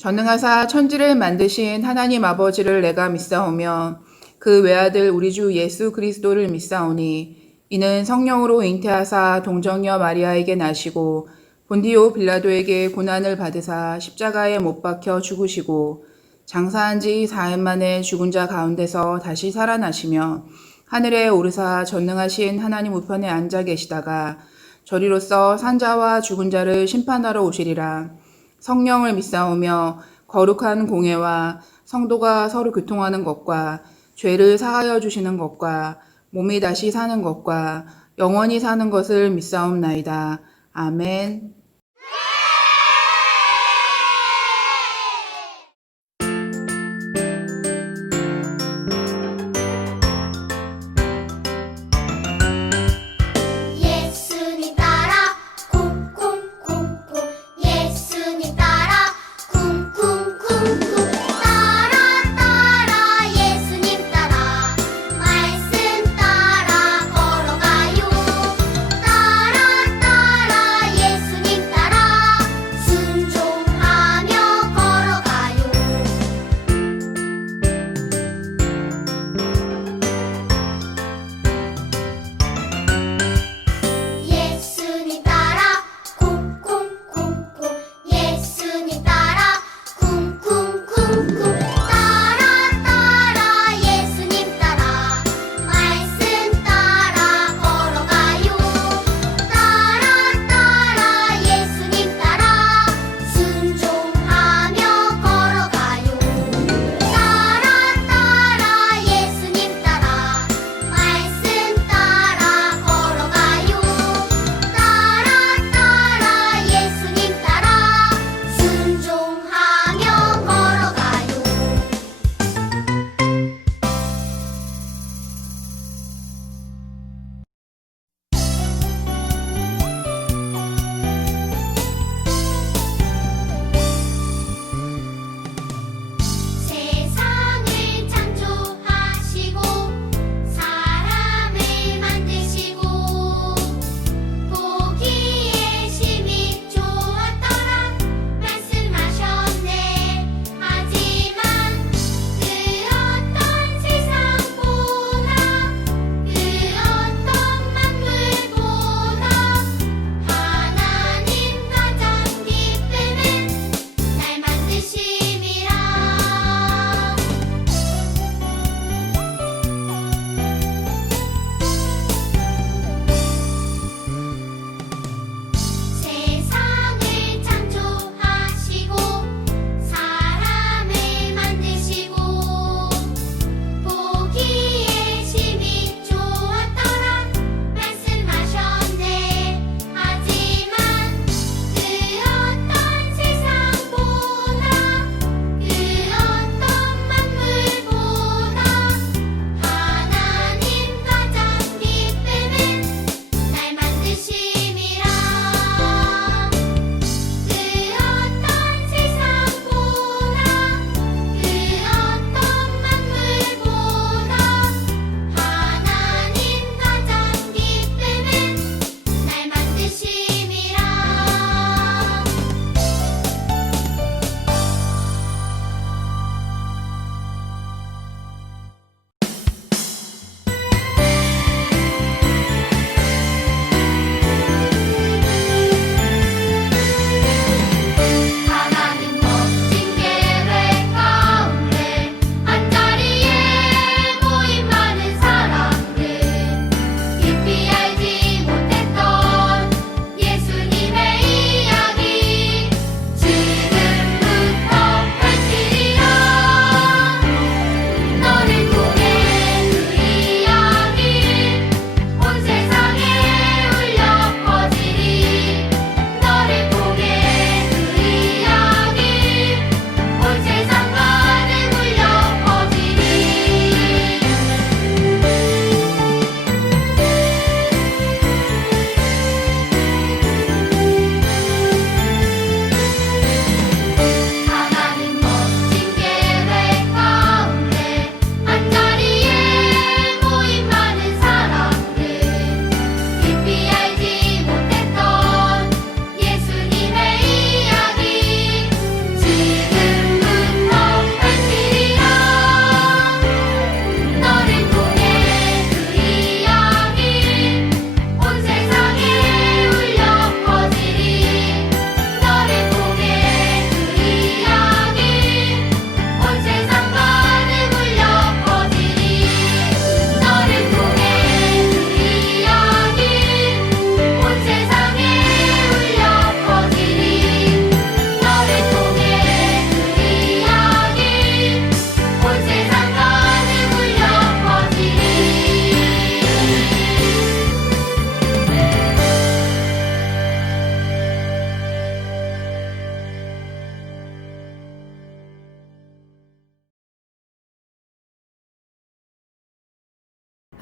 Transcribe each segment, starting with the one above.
전능하사 천지를 만드신 하나님 아버지를 내가 믿사오며 그 외아들 우리 주 예수 그리스도를 믿사오니 이는 성령으로 잉태하사 동정녀 마리아에게 나시고 본디오 빌라도에게 고난을 받으사 십자가에 못 박혀 죽으시고 장사한 지 4일 만에 죽은 자 가운데서 다시 살아나시며 하늘에 오르사 전능하신 하나님 우편에 앉아 계시다가 저리로서 산자와 죽은 자를 심판하러 오시리라. 성령을 믿사오며 거룩한 공예와 성도가 서로 교통하는 것과 죄를 사하여 주시는 것과 몸이 다시 사는 것과 영원히 사는 것을 믿사옵나이다. 아멘. 예수님 따라 쿵쿵쿵쿵 예수님 따라 쿵쿵쿵쿵 따라 따라 예수님 따라 말씀 따라 걸어가요 따라 따라 예수님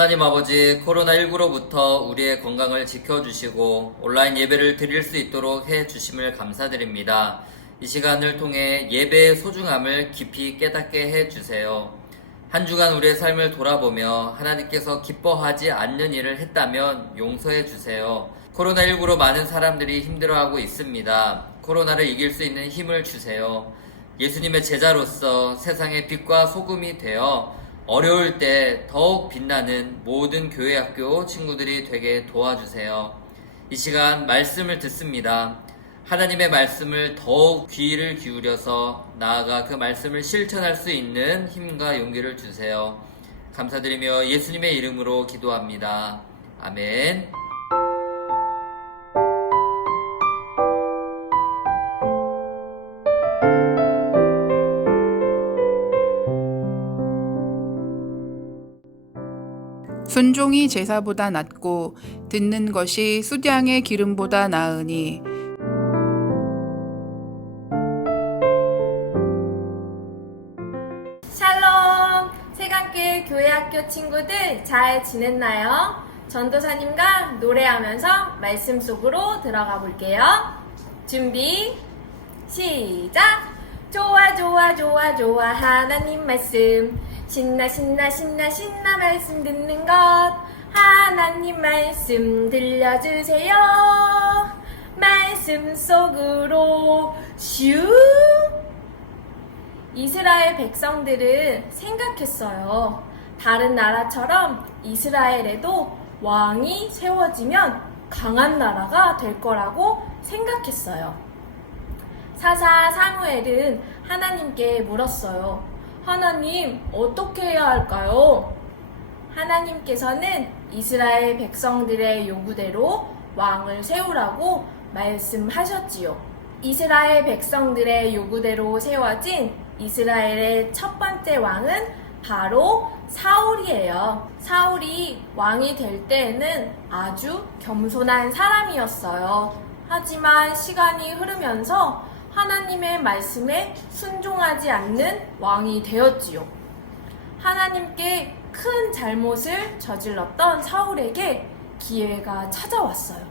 하나님 아버지, 코로나19로부터 우리의 건강을 지켜주시고 온라인 예배를 드릴 수 있도록 해주심을 감사드립니다. 이 시간을 통해 예배의 소중함을 깊이 깨닫게 해주세요. 한 주간 우리의 삶을 돌아보며 하나님께서 기뻐하지 않는 일을 했다면 용서해 주세요. 코로나19로 많은 사람들이 힘들어하고 있습니다. 코로나를 이길 수 있는 힘을 주세요. 예수님의 제자로서 세상의 빛과 소금이 되어 어려울 때 더욱 빛나는 모든 교회 학교 친구들이 되게 도와주세요. 이 시간 말씀을 듣습니다. 하나님의 말씀을 더욱 귀를 기울여서 나아가 그 말씀을 실천할 수 있는 힘과 용기를 주세요. 감사드리며 예수님의 이름으로 기도합니다. 아멘. 순종이 제사보다 낫고 듣는 것이 수량의 기름보다 나으니 샬롬! 세간길 교회학교 친구들 잘 지냈나요? 전도사님과 노래하면서 말씀 속으로 들어가 볼게요. 준비, 시작! 좋아 좋아 좋아 좋아 하나님 말씀 신나 신나 신나 신나 말씀 듣는 것 하나님 말씀 들려주세요. 말씀 속으로 슈 이스라엘 백성들은 생각했어요. 다른 나라처럼 이스라엘에도 왕이 세워지면 강한 나라가 될 거라고 생각했어요. 사사 사무엘은 하나님께 물었어요. 하나님, 어떻게 해야 할까요? 하나님께서는 이스라엘 백성들의 요구대로 왕을 세우라고 말씀하셨지요. 이스라엘 백성들의 요구대로 세워진 이스라엘의 첫 번째 왕은 바로 사울이에요. 사울이 왕이 될 때에는 아주 겸손한 사람이었어요. 하지만 시간이 흐르면서 하나님의 말씀에 순종하지 않는 왕이 되었지요. 하나님께 큰 잘못을 저질렀던 사울에게 기회가 찾아왔어요.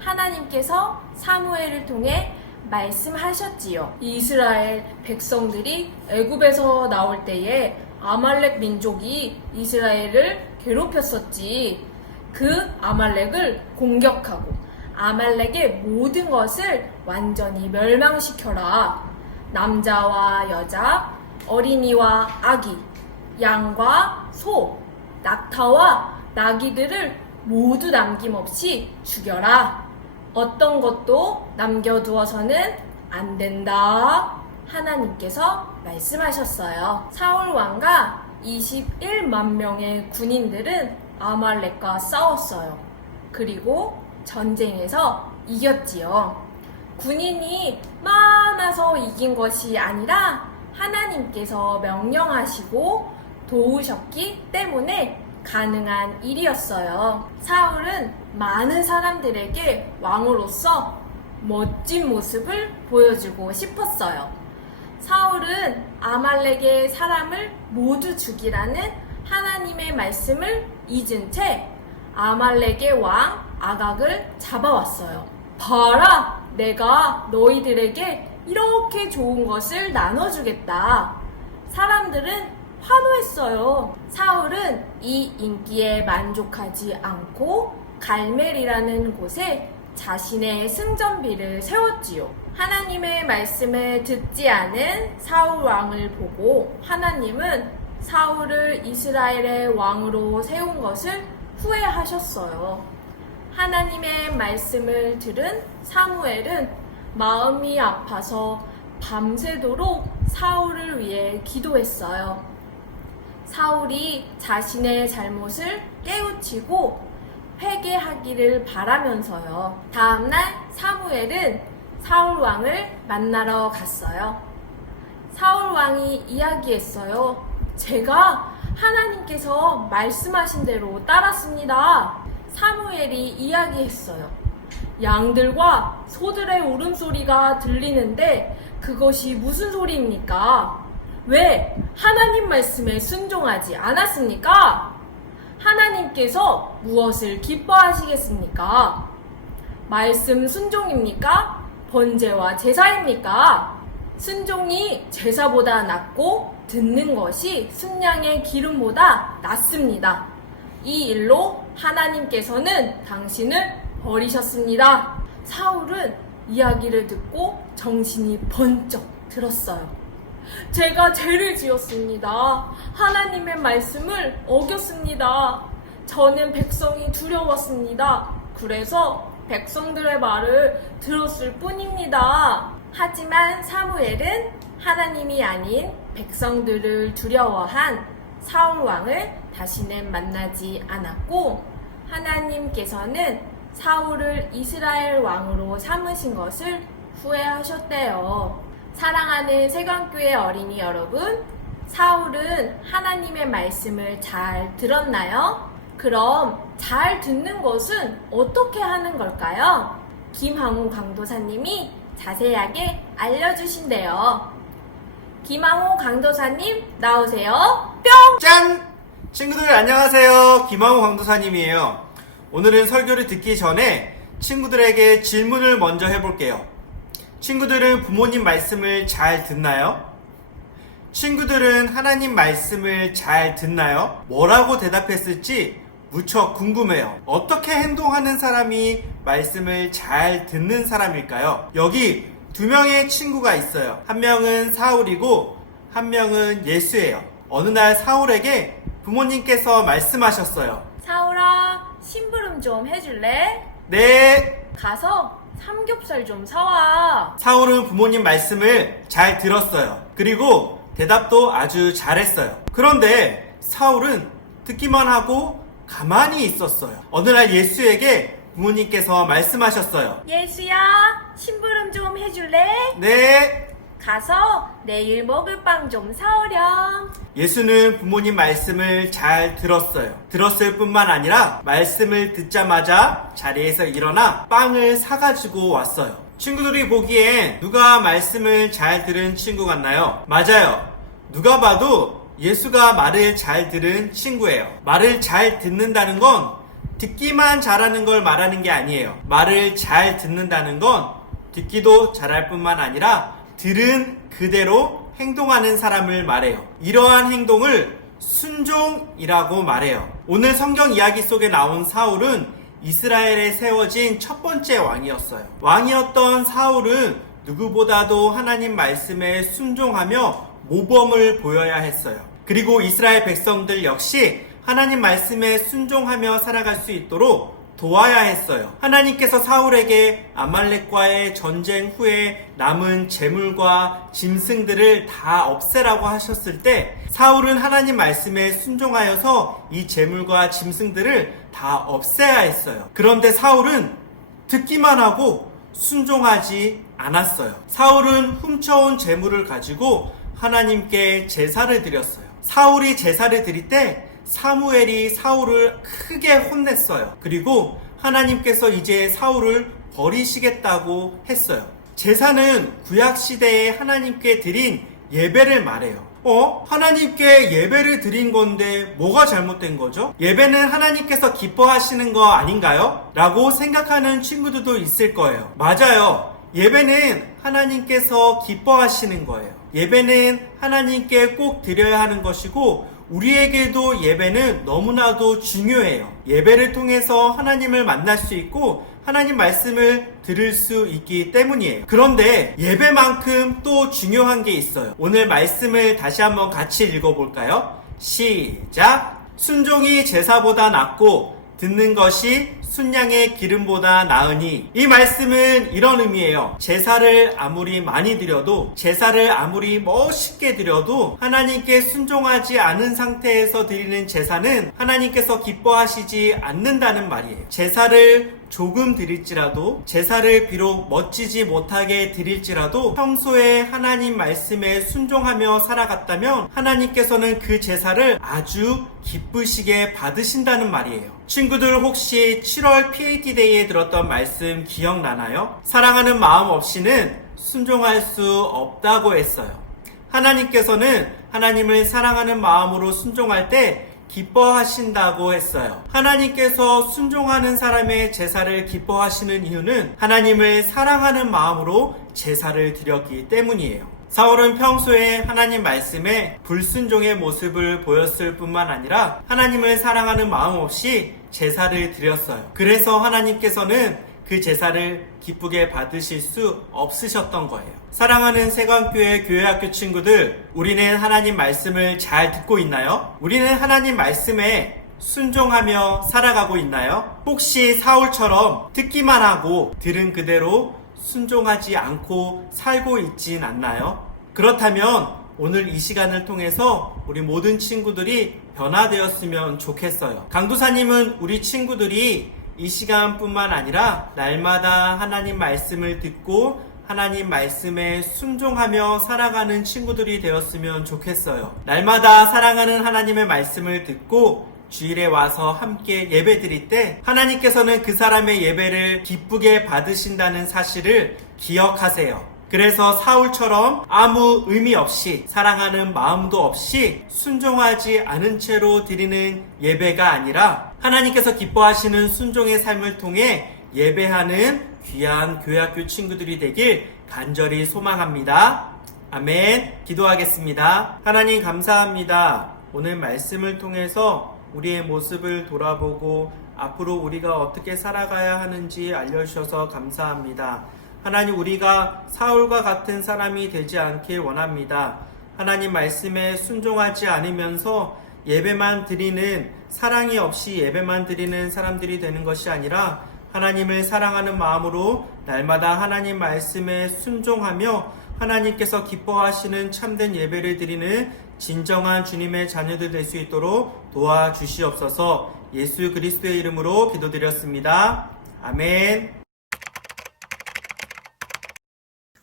하나님께서 사무엘을 통해 말씀하셨지요. 이스라엘 백성들이 애굽에서 나올 때에 아말렉 민족이 이스라엘을 괴롭혔었지. 그 아말렉을 공격하고 아말렉의 모든 것을 완전히 멸망시켜라. 남자와 여자, 어린이와 아기, 양과 소, 낙타와 나귀들을 모두 남김없이 죽여라. 어떤 것도 남겨두어서는 안 된다. 하나님께서 말씀하셨어요. 사울 왕과 21만 명의 군인들은 아말렉과 싸웠어요. 그리고 전쟁에서 이겼지요. 군인이 많아서 이긴 것이 아니라 하나님께서 명령하시고 도우셨기 때문에 가능한 일이었어요. 사울은 많은 사람들에게 왕으로서 멋진 모습을 보여주고 싶었어요. 사울은 아말렉의 사람을 모두 죽이라는 하나님의 말씀을 잊은 채 아말렉의 왕 아각을 잡아왔어요. 봐라! 내가 너희들에게 이렇게 좋은 것을 나눠주겠다. 사람들은 환호했어요. 사울은 이 인기에 만족하지 않고 갈멜이라는 곳에 자신의 승전비를 세웠지요. 하나님의 말씀을 듣지 않은 사울 왕을 보고 하나님은 사울을 이스라엘의 왕으로 세운 것을 후회하셨어요. 하나님의 말씀을 들은 사무엘은 마음이 아파서 밤새도록 사울을 위해 기도했어요. 사울이 자신의 잘못을 깨우치고 회개하기를 바라면서요. 다음날 사무엘은 사울 왕을 만나러 갔어요. 사울 왕이 이야기했어요. 제가 하나님께서 말씀하신 대로 따랐습니다. 사무엘이 이야기했어요. 양들과 소들의 울음소리가 들리는데 그것이 무슨 소리입니까? 왜 하나님 말씀에 순종하지 않았습니까? 하나님께서 무엇을 기뻐하시겠습니까? 말씀 순종입니까? 번제와 제사입니까? 순종이 제사보다 낫고 듣는 것이 순양의 기름보다 낫습니다. 이 일로 하나님께서는 당신을 버리셨습니다. 사울은 이야기를 듣고 정신이 번쩍 들었어요. 제가 죄를 지었습니다. 하나님의 말씀을 어겼습니다. 저는 백성이 두려웠습니다. 그래서 백성들의 말을 들었을 뿐입니다. 하지만 사무엘은 하나님이 아닌 백성들을 두려워한 사울 왕을 다시는 만나지 않았고, 하나님께서는 사울을 이스라엘 왕으로 삼으신 것을 후회하셨대요. 사랑하는 세관교회 어린이 여러분, 사울은 하나님의 말씀을 잘 들었나요? 그럼 잘 듣는 것은 어떻게 하는 걸까요? 김항우 강도사님이 자세하게 알려주신대요. 김항우 강도사님 나오세요. 뿅! 짠! 친구들 안녕하세요. 김항우 강도사님이에요. 오늘은 설교를 듣기 전에 친구들에게 질문을 먼저 해볼게요. 친구들은 부모님 말씀을 잘 듣나요? 친구들은 하나님 말씀을 잘 듣나요? 뭐라고 대답했을지 무척 궁금해요. 어떻게 행동하는 사람이 말씀을 잘 듣는 사람일까요? 여기 두 명의 친구가 있어요. 한 명은 사울이고 한 명은 예수예요. 어느 날 사울에게 부모님께서 말씀하셨어요. 사울아, 심부름 좀 해줄래? 네. 가서 삼겹살 좀 사와. 사울은 부모님 말씀을 잘 들었어요. 그리고 대답도 아주 잘했어요. 그런데 사울은 듣기만 하고 가만히 있었어요. 어느 날 예수에게 부모님께서 말씀하셨어요. 예수야, 심부름 좀 해줄래? 네. 가서 내일 먹을 빵 좀 사오렴. 예수는 부모님 말씀을 잘 들었어요. 들었을 뿐만 아니라 말씀을 듣자마자 자리에서 일어나 빵을 사가지고 왔어요. 친구들이 보기엔 누가 말씀을 잘 들은 친구 같나요? 맞아요. 누가 봐도 예수가 말을 잘 들은 친구예요. 말을 잘 듣는다는 건 듣기만 잘하는 걸 말하는 게 아니에요. 말을 잘 듣는다는 건 듣기도 잘할 뿐만 아니라 들은 그대로 행동하는 사람을 말해요. 이러한 행동을 순종이라고 말해요. 오늘 성경 이야기 속에 나온 사울은 이스라엘에 세워진 첫 번째 왕이었어요. 왕이었던 사울은 누구보다도 하나님 말씀에 순종하며 모범을 보여야 했어요. 그리고 이스라엘 백성들 역시 하나님 말씀에 순종하며 살아갈 수 있도록 도와야 했어요. 하나님께서 사울에게 아말렉과의 전쟁 후에 남은 재물과 짐승들을 다 없애라고 하셨을 때 사울은 하나님 말씀에 순종하여서 이 재물과 짐승들을 다 없애야 했어요. 그런데 사울은 듣기만 하고 순종하지 않았어요. 사울은 훔쳐온 재물을 가지고 하나님께 제사를 드렸어요. 사울이 제사를 드릴 때 사무엘이 사울을 크게 혼냈어요. 그리고 하나님께서 이제 사울을 버리시겠다고 했어요. 제사는 구약시대에 하나님께 드린 예배를 말해요. 하나님께 예배를 드린 건데 뭐가 잘못된 거죠? 예배는 하나님께서 기뻐하시는 거 아닌가요? 라고 생각하는 친구들도 있을 거예요. 맞아요. 예배는 하나님께서 기뻐하시는 거예요. 예배는 하나님께 꼭 드려야 하는 것이고 우리에게도 예배는 너무나도 중요해요. 예배를 통해서 하나님을 만날 수 있고 하나님 말씀을 들을 수 있기 때문이에요. 그런데 예배만큼 또 중요한 게 있어요. 오늘 말씀을 다시 한번 같이 읽어볼까요? 시작! 순종이 제사보다 낫고 듣는 것이 순양의 기름보다 나으니. 이 말씀은 이런 의미예요. 제사를 아무리 많이 드려도, 제사를 아무리 멋있게 드려도 하나님께 순종하지 않은 상태에서 드리는 제사는 하나님께서 기뻐하시지 않는다는 말이에요. 제사를 조금 드릴지라도, 제사를 비록 멋지지 못하게 드릴지라도 평소에 하나님 말씀에 순종하며 살아갔다면 하나님께서는 그 제사를 아주 기쁘시게 받으신다는 말이에요. 친구들 혹시 7월 PAT데이에 들었던 말씀 기억나나요? 사랑하는 마음 없이는 순종할 수 없다고 했어요. 하나님께서는 하나님을 사랑하는 마음으로 순종할 때 기뻐하신다고 했어요. 하나님께서 순종하는 사람의 제사를 기뻐하시는 이유는 하나님을 사랑하는 마음으로 제사를 드렸기 때문이에요. 사울은 평소에 하나님 말씀에 불순종의 모습을 보였을 뿐만 아니라 하나님을 사랑하는 마음 없이 제사를 드렸어요. 그래서 하나님께서는 그 제사를 기쁘게 받으실 수 없으셨던 거예요. 사랑하는 세관교회 교회학교 친구들, 우리는 하나님 말씀을 잘 듣고 있나요? 우리는 하나님 말씀에 순종하며 살아가고 있나요? 혹시 사울처럼 듣기만 하고 들은 그대로 순종하지 않고 살고 있진 않나요? 그렇다면 오늘 이 시간을 통해서 우리 모든 친구들이 변화되었으면 좋겠어요. 강도사님은 우리 친구들이 이 시간뿐만 아니라 날마다 하나님 말씀을 듣고 하나님 말씀에 순종하며 살아가는 친구들이 되었으면 좋겠어요. 날마다 사랑하는 하나님의 말씀을 듣고 주일에 와서 함께 예배 드릴 때 하나님께서는 그 사람의 예배를 기쁘게 받으신다는 사실을 기억하세요. 그래서 사울처럼 아무 의미 없이 사랑하는 마음도 없이 순종하지 않은 채로 드리는 예배가 아니라 하나님께서 기뻐하시는 순종의 삶을 통해 예배하는 귀한 교회학교 친구들이 되길 간절히 소망합니다. 아멘. 기도하겠습니다. 하나님 감사합니다. 오늘 말씀을 통해서 우리의 모습을 돌아보고 앞으로 우리가 어떻게 살아가야 하는지 알려주셔서 감사합니다. 하나님, 우리가 사울과 같은 사람이 되지 않길 원합니다. 하나님 말씀에 순종하지 않으면서 예배만 드리는, 사랑이 없이 예배만 드리는 사람들이 되는 것이 아니라 하나님을 사랑하는 마음으로 날마다 하나님 말씀에 순종하며 하나님께서 기뻐하시는 참된 예배를 드리는 진정한 주님의 자녀들 될 수 있도록 도와주시옵소서. 예수 그리스도의 이름으로 기도드렸습니다. 아멘.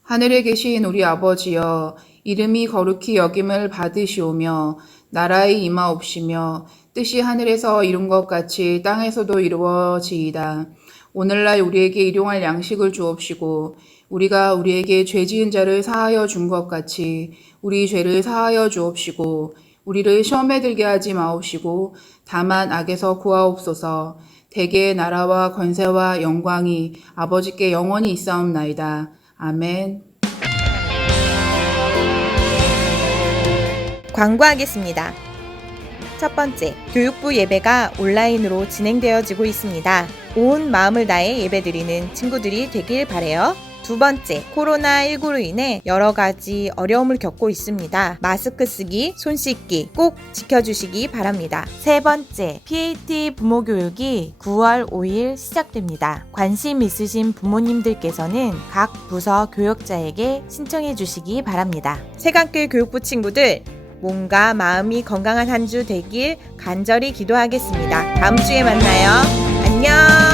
하늘에 계신 우리 아버지여, 이름이 거룩히 여김을 받으시오며 나라의 임하옵시며 뜻이 하늘에서 이룬 것 같이 땅에서도 이루어지이다. 오늘날 우리에게 일용할 양식을 주옵시고 우리가 우리에게 죄 지은 자를 사하여 준 것 같이 우리 죄를 사하여 주옵시고 우리를 시험에 들게 하지 마옵시고 다만 악에서 구하옵소서. 대개의 나라와 권세와 영광이 아버지께 영원히 있사옵나이다. 아멘. 광고하겠습니다. 첫 번째, 교육부 예배가 온라인으로 진행되어지고 있습니다. 온 마음을 다해 예배드리는 친구들이 되길 바라요. 두 번째, 코로나19로 인해 여러 가지 어려움을 겪고 있습니다. 마스크 쓰기, 손 씻기 꼭 지켜주시기 바랍니다. 세 번째, PAT 부모 교육이 9월 5일 시작됩니다. 관심 있으신 부모님들께서는 각 부서 교역자에게 신청해 주시기 바랍니다. 세관교회 교육부 친구들, 몸과 마음이 건강한 한 주 되길 간절히 기도하겠습니다. 다음 주에 만나요. 안녕.